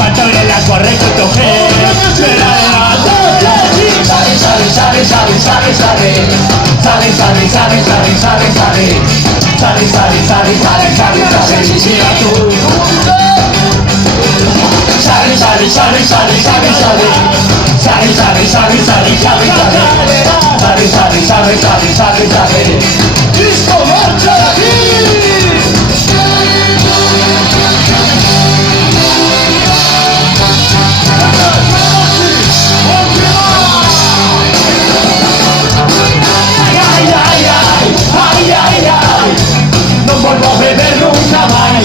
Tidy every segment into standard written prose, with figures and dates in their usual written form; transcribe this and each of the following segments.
patrón en la correcta toque. Sale, sale, sale, sale, sale, sale. Sale, sale, sale, sale, sale, sale. Sale, sale, sale, sale, sale, sale. Mira tú. Sale, sale, sale, sale, sale, sale. Sale, sale, sale, sale, sale, sale. Sale, sale, sale, sale, sale, sale. ¡Disco marcha de aquí! No vuelvo a beber nunca más.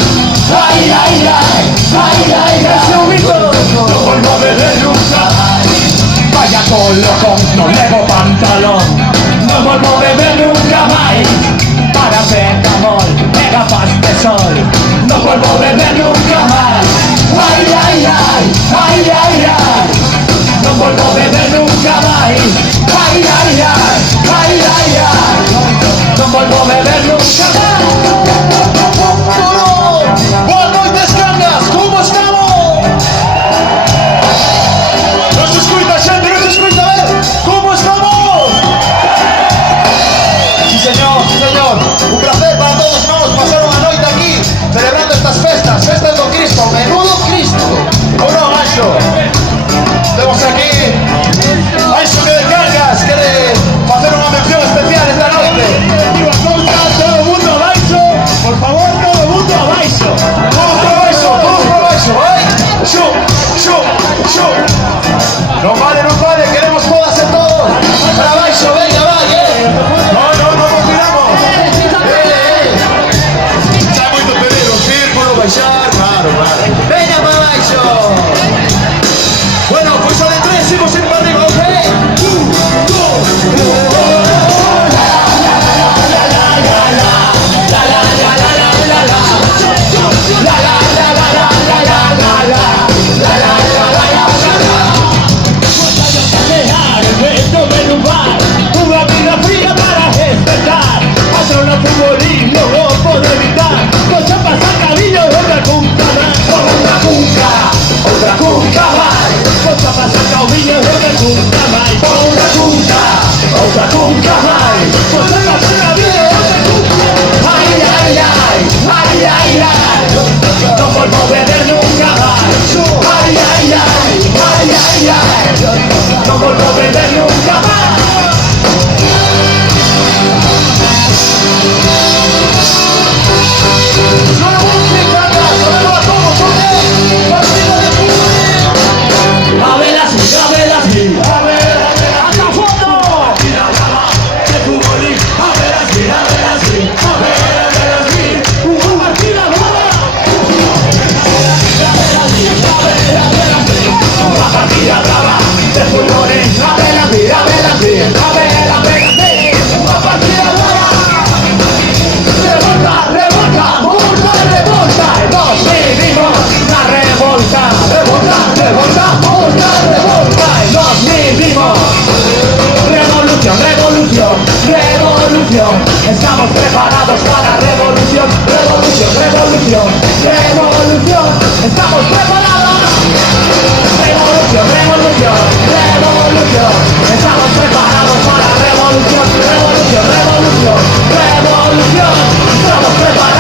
Ay, ay, ay, ay, ay, ay. No vuelvo a beber nunca más. Vaya colocón, no llevo pantalón. No vuelvo a beber nunca más. Paracetamol, megafas de sol. No vuelvo a beber nunca más. Ay, ay, ay, ay, ay, ay. No vuelvo a beber nunca más. Ay, ay, ay, ay, ay, ay. No vuelvo a beber nunca más. Boa noite, Cangas, como estamos? Non se escuita, xente, non se escuita, a ver, como estamos? Sí, señor, sí, señor. Un placer para todos nós pasar unha noite aquí celebrando estas festas, festas do Cristo, menudo Cristo. Ou non, Anxo? Temos aquí Anxo que de Cangas, quere facer unha mención especial esta noite. Digo, todo el mundo abaixo, por favor, todo el mundo abaixo. Todos por baixo, vai? Xo, xo, xo. Non vale, queremos todas e todos. Para baixo, venga, vai, No tiramos. Xa moito pedir un círculo, baixar, claro. Venga para baixo. Bueno, pois a de tres, imos ir para arriba, ok? 1, 2, 3. No vuelvo a beber nunca más. Ay, ay, ay, ay, ay, ay. No vuelvo a beber nunca más. A ver así, a ver así. A ver, hasta fondo. De futbolín. A ver así, a ver así. A ver así. Una partida nueva. Una partida brava de futbolín. A ver así, a ver así. A ver así. Una partida brava. Revolta, revolta, revolta, revolta. Nos vivimos la revolta. Revolta, revolta, revolta, revolta. Nos vivimos. Revolución, revolución, revolución. Estamos preparados para revolución. Revolución, revolución, revolución. Estamos preparados. Revolución, revolución, revolución. Estamos preparados para revolución. Revolución, revolución, revolución. Estamos preparados.